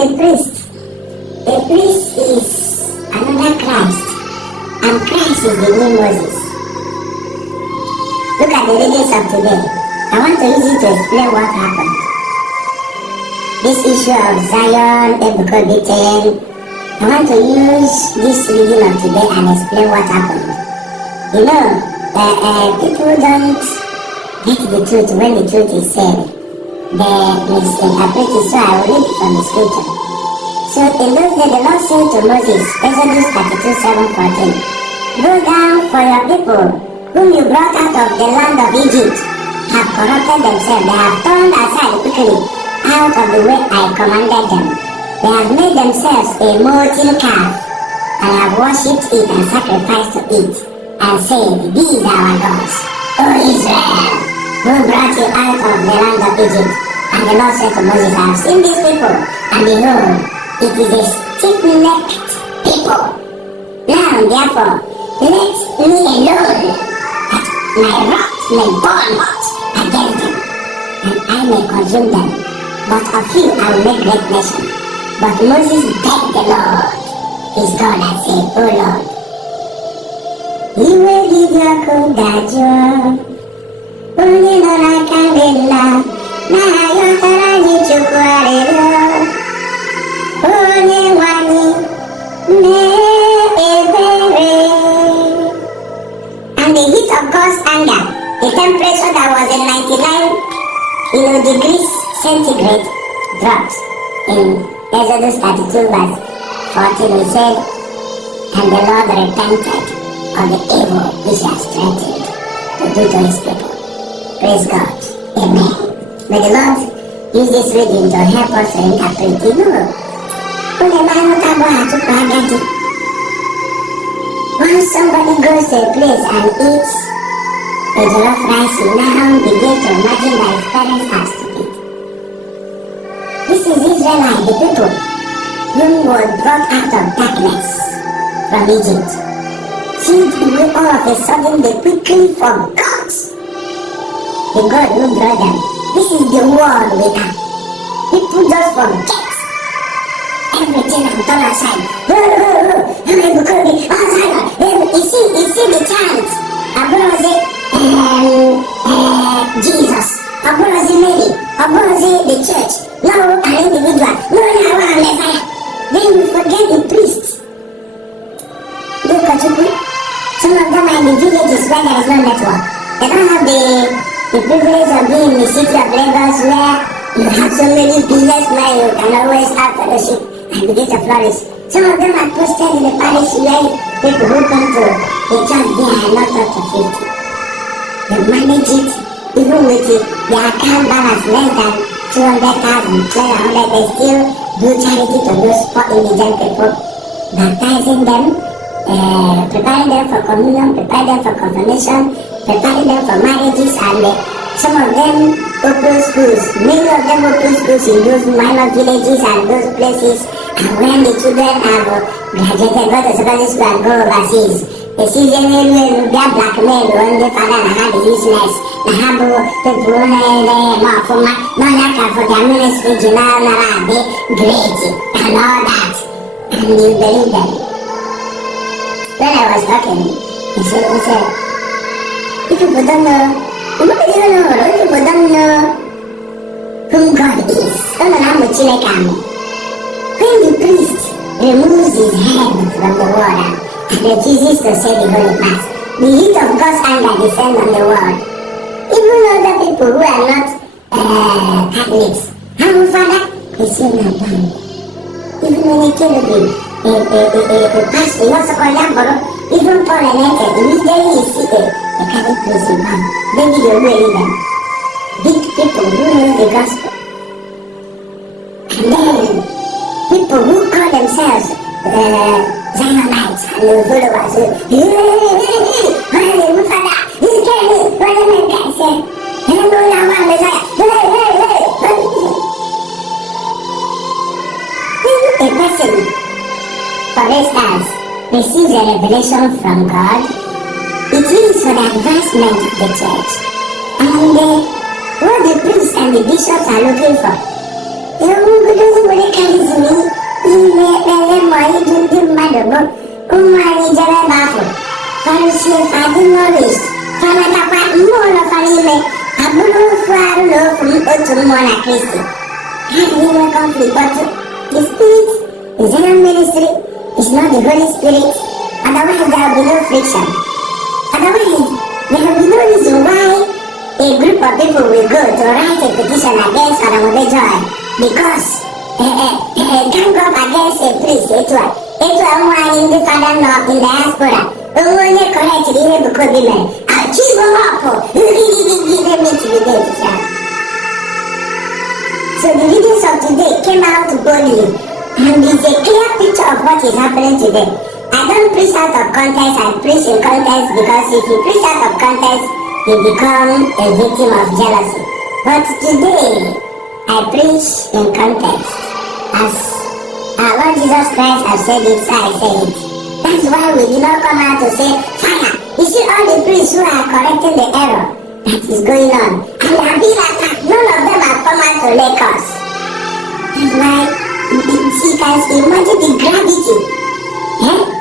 a priest? A priest is another Christ, and Christ is the new Moses. Look at the readings of today. I want to use it to explain what happened. This issue of Zion, Ebuka Obi, I want to use this reading of today and explain what happened. You know, people don't get the truth when the truth is said. They misinterpret it, so I will read from the scripture. So in those days, the Lord said to Moses, Exodus 32:7-14, "Go down, for your people, whom you brought out of the land of Egypt, have corrupted themselves. They have turned aside quickly out of the way I commanded them. They have made themselves a molten calf, and have worshipped it and sacrificed to it, and said, These are our gods, O Israel, who brought you out of the land of Egypt." And the Lord said to Moses, "I have seen these people, and behold, it is a stiff-necked people. Now, therefore, let me alone, that my wrath may burn hot against them, and I may consume them. But of you I will make great nation." But Moses begged the Lord, his God, and said, "O Lord, you will give your command, only Lord I can rely. Now your Tarani Chukwarelo, only one, and the heat of God's anger, the temperature that was in 99 degrees centigrade, dropped. In Exodus 32:14, we said, "And the Lord repented of the evil which he has threatened to do to his people." Praise God. Amen. May the Lord use this reading to help us to interpret. You know, once somebody goes to a place and eats a jollof rice, you now begin to imagine that his parents are stupid. This is Israelite, the people whom was brought out of darkness from Egypt. See, all of a sudden they quickly forgot the God who brought them. This is the world we are. People just forget everything and turn aside. You see the chant. Jesus. Mary. The church. No, an individual. No, Messiah. Then you forget the priest. Look at you. Some of them are in the villages where there is no network. They don't have the privilege of being in the city of Lagos, where you have so many businessmen, you can always have fellowship and begin to flourish. Some of them are posted in the parish where people who come to the church, they are not up to 50. They manage it, even with their account balance less than 200,000, 100, they still do charity to those poor indigent people, baptizing them, preparing them for communion, preparing them for confirmation, preparing them for marriages, and some of them open schools. Many of them open schools in those minor villages and those places. And when the children have graduated, go to secondary school and go overseas, they see them they are black men, when the father and have the useless, they have people more for their ministry, great, and all that. And you believe them. When I was talking, he said, if people don't know, people don't know whom God is. When the priest removes his hand from the water and refuses to say the holy mass, the heat of God's anger descends on the world. Even other people who are not Catholics, how Father, they say no down. Even when they kill a pastor, not so called Yamboro, even Paul and Enter, immediately you see the Catholic priest in man. David will really them. Big people who know the gospel. And then people who call themselves Zionites and the followers who, a person, for instance, receives a revelation from God, it is for the advancement of the church. And what the priests and the bishops are looking for, they won't go obodo nwere karizmi ime ekpere ma idu ndị mmadụ bụ ụmụ anyị jere ebe ahụ farụsie fadị nourished fanatakwa mmụọ nọfa n'ime abụrụ ofu arụ na otu mmụọ na Kristi. Ha ga-enwe conflict, but the spirit in Zion ministry is not the Holy Spirit. Otherwise there will be no friction. Otherwise there will be no reason why a group of people will go to write a petition against Adamobe Joy because gang up against a priest. Etu ụmụ anyị ndị fada nọ in diaspora onwe onye correct ihe Ebuka Obi mere achieve ọpụ So the videos of today came out boldly and is a clear picture of what is happening today. I don't preach out of context, I preach in context, because if you preach out of context, you become a victim of jealousy. But today, I preach in context. As our Lord Jesus Christ has said it, so I say it. That's why we do not come out to say, fire! You see all the priests who are correcting the error that is going on. And they have been attacked. None of them have come out to lake us. That's why you can imagine the gravity.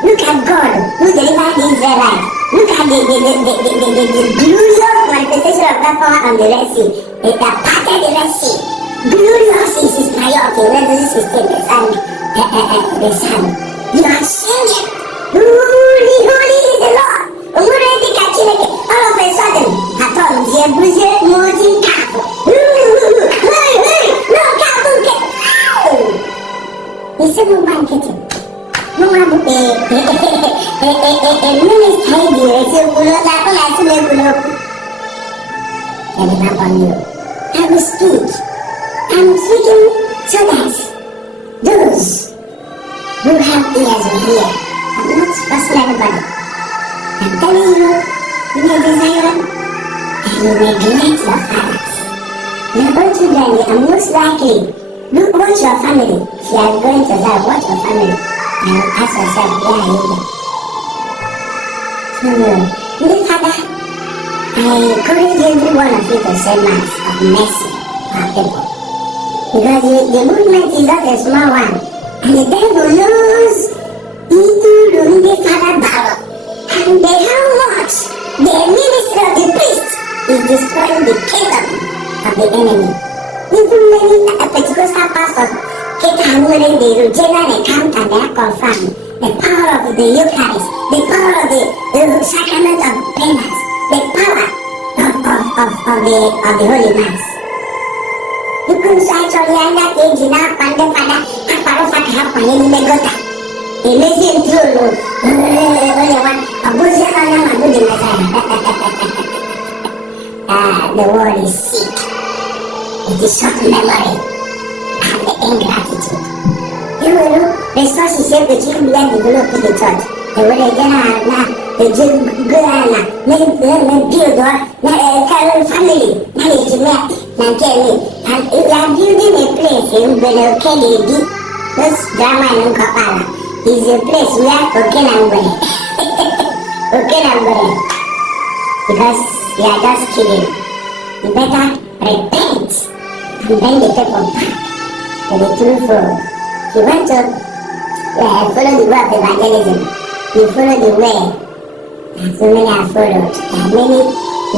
Look at God who delivered the Israelites. Look at the glorious manifestation of that power on the Red Sea. They parted the Red Sea. Glorious is his priority. Let us sustain the sun. You are singing. Holy, holy is the Lord. All of a sudden, Atom, the Bruiser, Morty, Capo. No, Capo, he said, no one getting. No one, minister, I will speak. I'm speaking so that those who have ears will hear. I'm not forcing anybody. I'm telling you, you may desire and you neglect your fathers. Your own children are most likely, look watch your family. If you are going to die, watch your family and ask yourself, where are you? So, dear Father, I encourage every one of you to say mass of mercy for our people. Because the movement is not a small one. And the devil knows into the Father battle. And how much the ministry of the priest is destroying the kingdom of the enemy. Even many Pentecostal pastors get handling the general account and they are confirmed. The power of the Eucharist, the power of the sacrament of penance, the power of the Holy Mass. You could say to Liana Ejina Pande Fada, Aparofa Hapa Negota. Amazing true. The world is sick. It is short memory and the ingratitude. You know, resources every children develop in the church. The way they get the Guyana, Carol family, management, and we are building a place in Benokeli. This drama in Kapala is a place where Okenangwe. Because we are just kidding. You better repent and bring the people back to the true fold. If you want to follow the way of evangelism, you follow the way that so many are followed. There are many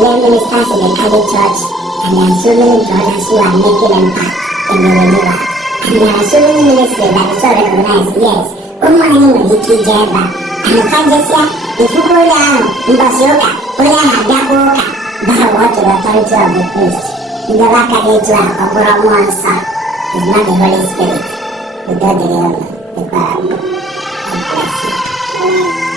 lay ministers in the Catholic Church, and there are so many brothers who are making impact in the renewal. And there are so many ministries that are so recognized. Yes, Hiki Jeba, and the Fantasia, the Fukuya, Mbasioka, Oya Hadaboka, bow out to the authority of the priest. In the Rakadetua of Buramonsa is not the Holy Spirit, without the Parable. God bless you.